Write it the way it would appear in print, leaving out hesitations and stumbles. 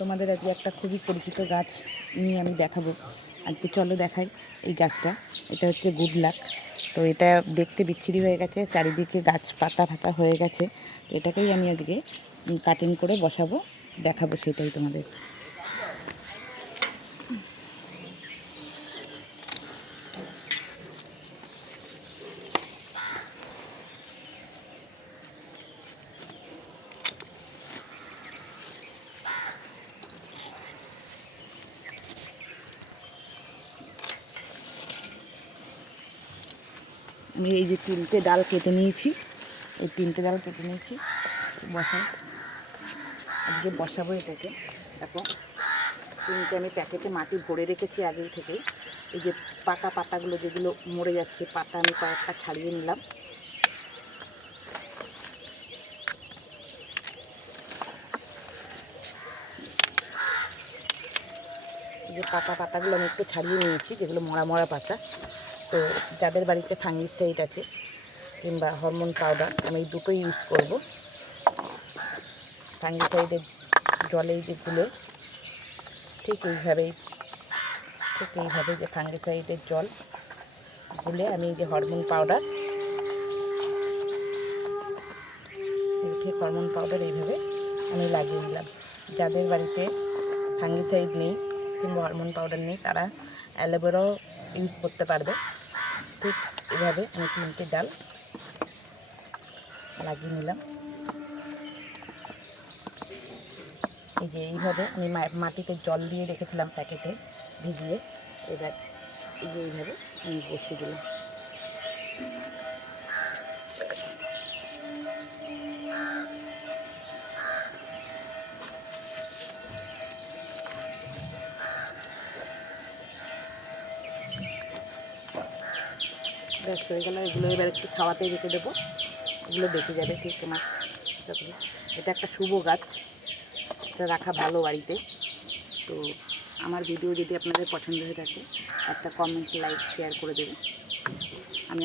তোমাদের আজকে একটা খুবই পরিচিত গাছ নিয়ে আমি দেখাবো। আজকে চলো দেখাই এই গাছটা। এটা হচ্ছে গুড লাক। তো এটা দেখতে বিচ্ছিরি হয়ে গেছে, চারিদিকে গাছ পাতা ফাতা হয়ে গেছে। তো এটাকেই আমি আজকে কাটিং করে বসাবো, দেখাবো সেটাই তোমাদের। আমি এই যে 3টে ডাল কেটে নিয়েছি, এই 3টে ডাল কেটে নিয়েছি বসাই। আজকে বসাবো এটাকে। দেখো 3টে আমি প্যাকেটে মাটি ভরে রেখেছি আগেই থেকে। এই যে পাকা পাতাগুলো যেগুলো মরে যাচ্ছে, পাতা আমি কয়েকটা ছাড়িয়ে নিলাম। এই যে পাকা পাতাগুলো আমি একটু ছাড়িয়ে নিয়েছি, যেগুলো মরা মরা পাতা। তো যাদের বাড়িতে ফাঙ্গিসাইড আছে কিংবা হরমোন পাউডার, আমি এই দুটোই ইউজ করব। ফাঙ্গিসাইডের জলে যে গুলে ঠিক এইভাবেই যে ফাঙ্গিসাইডের জল গুলে আমি এই যে হরমোন পাউডার, ঠিক হরমোন পাউডার এইভাবে আমি লাগিয়ে নিলাম। যাদের বাড়িতে ফাঙ্গিসাইড নেই কিংবা হরমোন পাউডার নেই, তারা অ্যালোভেরাও ইউজ করতে পারবে। ঠিক এইভাবে আমি 3টে ডাল লাগিয়ে নিলাম। এই যে এইভাবে আমি মাটিতে জল দিয়ে রেখেছিলাম প্যাকেটে ভিজিয়ে। এবার এই যে এইভাবে আমি বসিয়ে দিলাম। ব্যাস হয়ে গেল। এগুলো এবার একটু ছাওয়াতে রেখে দেবো, এগুলো বেঁচে যাবে ঠিক তোমার চকলে। এটা একটা শুভ গাছ, এটা রাখা ভালো বাড়িতে। তো আমার ভিডিও যদি আপনাদের পছন্দ হয়ে থাকে, একটা কমেন্ট, লাইক, শেয়ার করে দেবে। আমি